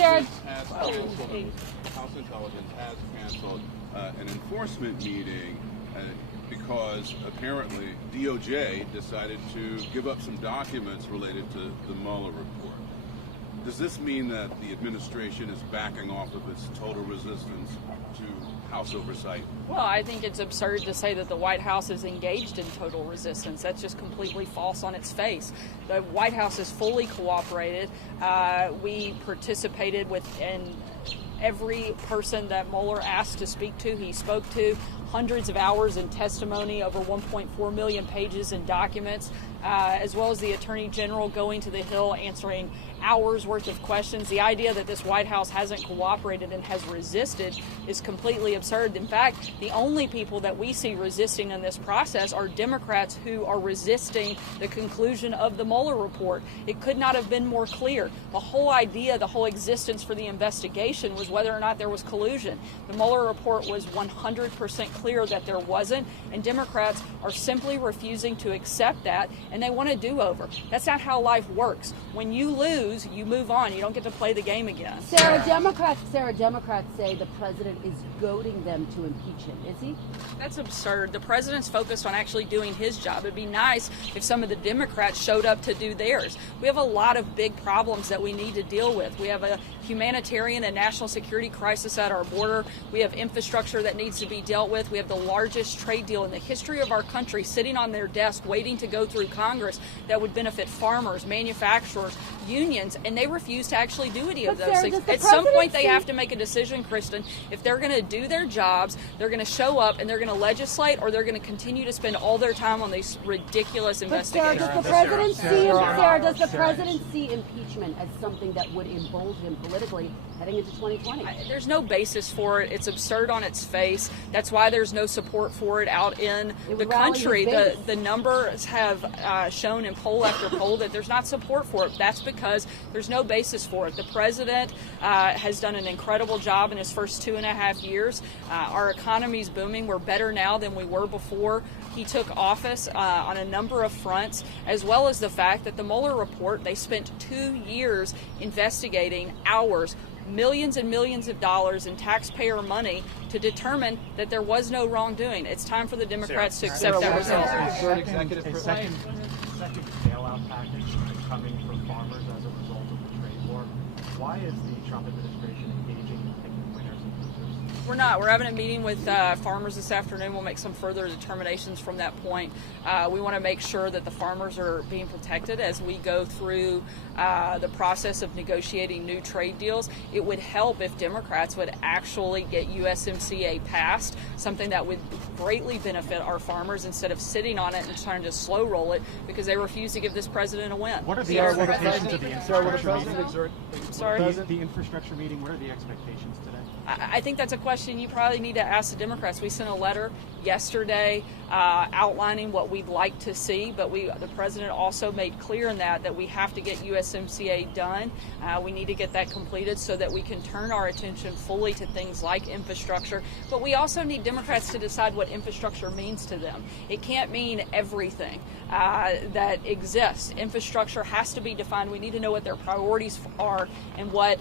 House Intelligence has canceled an enforcement meeting because apparently DOJ decided to give up some documents related to the Mueller report. Does this mean that the administration is backing off of its total resistance to House oversight? Well, I think it's absurd to say that the White House is engaged in total resistance. That's just completely false on its face. The White House has fully cooperated. We participated in every person that Mueller asked to speak to. He spoke to hundreds of hours in testimony, over 1.4 million pages in documents, as well as the Attorney General going to the Hill answering hours worth of questions. The idea that this White House hasn't cooperated and has resisted is completely absurd. In fact, the only people that we see resisting in this process are Democrats who are resisting the conclusion of the Mueller report. It could not have been more clear. The whole idea, the whole existence for the investigation was whether or not there was collusion. The Mueller report was 100% clear that there wasn't, and Democrats are simply refusing to accept that, and they want a do-over. That's not how life works. When you lose, you move on. You don't get to play the game again. Sarah, Democrats say the president is goading them to impeach him. Is he? That's absurd. The president's focused on actually doing his job. It'd be nice if some of the Democrats showed up to do theirs. We have a lot of big problems that we need to deal with. We have a humanitarian and national security crisis at our border. We have infrastructure that needs to be dealt with. We have the largest trade deal in the history of our country sitting on their desk waiting to go through Congress that would benefit farmers, manufacturers, unions, and they refuse to actually do any of those things. At some point, they have to make a decision, Kristen. If they're going to do their jobs, they're going to show up and they're going to legislate, or they're going to continue to spend all their time on these ridiculous investigations. Sarah, does the president see impeachment as something that would embolden him politically heading into 2020? There's no basis for it. It's absurd on its face. That's why there's no support for it out in the country. The numbers have shown in poll after poll that there's not support for it. That's because there's no basis for it. The president has done an incredible job in his first 2.5 years. Our economy's booming. We're better now than we were before he took office on a number of fronts, as well as the fact that the Mueller report, they spent 2 years investigating, hours, millions and millions of dollars in taxpayer money to determine that there was no wrongdoing. It's time for the Democrats to accept that result. Second bailout package coming for farmers as a result of the trade war. Why is the Trump administration engaging in picking winners and losers? We're not. We're having a meeting with farmers this afternoon. We'll make some further determinations from that point. We want to make sure that the farmers are being protected as we go through the process of negotiating new trade deals. It would help if Democrats would actually get USMCA passed, something that would greatly benefit our farmers instead of sitting on it and trying to slow roll it because they refuse to give this president a win. What are the expectations of the infrastructure meeting? Sorry? The infrastructure meeting, what are the expectations today? I think that's a question you probably need to ask the Democrats. We sent a letter yesterday outlining what we'd like to see, but the president also made clear in that we have to get USMCA done. We need to get that completed so that we can turn our attention fully to things like infrastructure. But we also need Democrats to decide what infrastructure means to them. It can't mean everything that exists. Infrastructure has to be defined. We need to know what their priorities are and what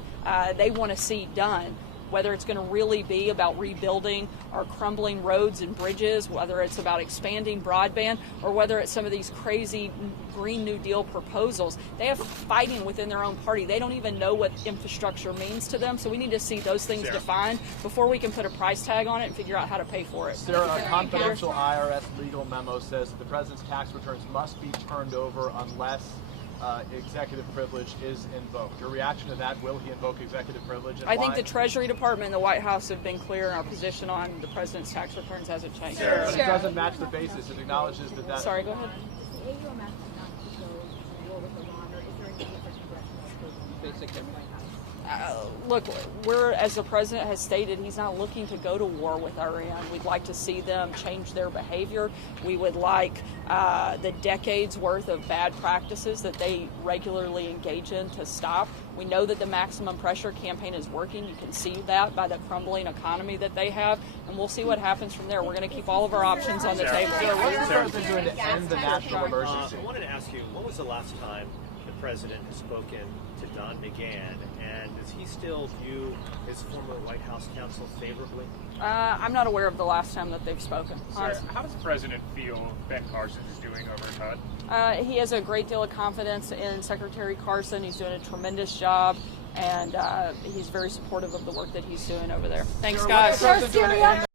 they want to see done. Whether it's going to really be about rebuilding our crumbling roads and bridges, whether it's about expanding broadband, or whether it's some of these crazy Green New Deal proposals. They have fighting within their own party. They don't even know what infrastructure means to them, so we need to see those things defined before we can put a price tag on it and figure out how to pay for it. Sarah, a confidential IRS legal memo says that the president's tax returns must be turned over unless executive privilege is invoked. Your reaction to that? Will he invoke executive privilege? And I think the Treasury Department and the White House have been clear in our position on the president's tax returns hasn't changed. But it doesn't match the basis. It acknowledges that. Sorry, go ahead. Look, as the president has stated, he's not looking to go to war with Iran. We'd like to see them change their behavior. We would like the decades worth of bad practices that they regularly engage in to stop. We know that the maximum pressure campaign is working. You can see that by the crumbling economy that they have, and we'll see what happens from there. We're going to keep all of our options on the table. What's the president doing to end the national emergency? I wanted to ask you, when was the last time the president has spoken to Don McGahn, and is he still still view his former White House counsel favorably? I'm not aware of the last time that they've spoken. Sir, how does the president feel Ben Carson is doing over at HUD? He has a great deal of confidence in Secretary Carson. He's doing a tremendous job, and he's very supportive of the work that he's doing over there. Thanks, guys.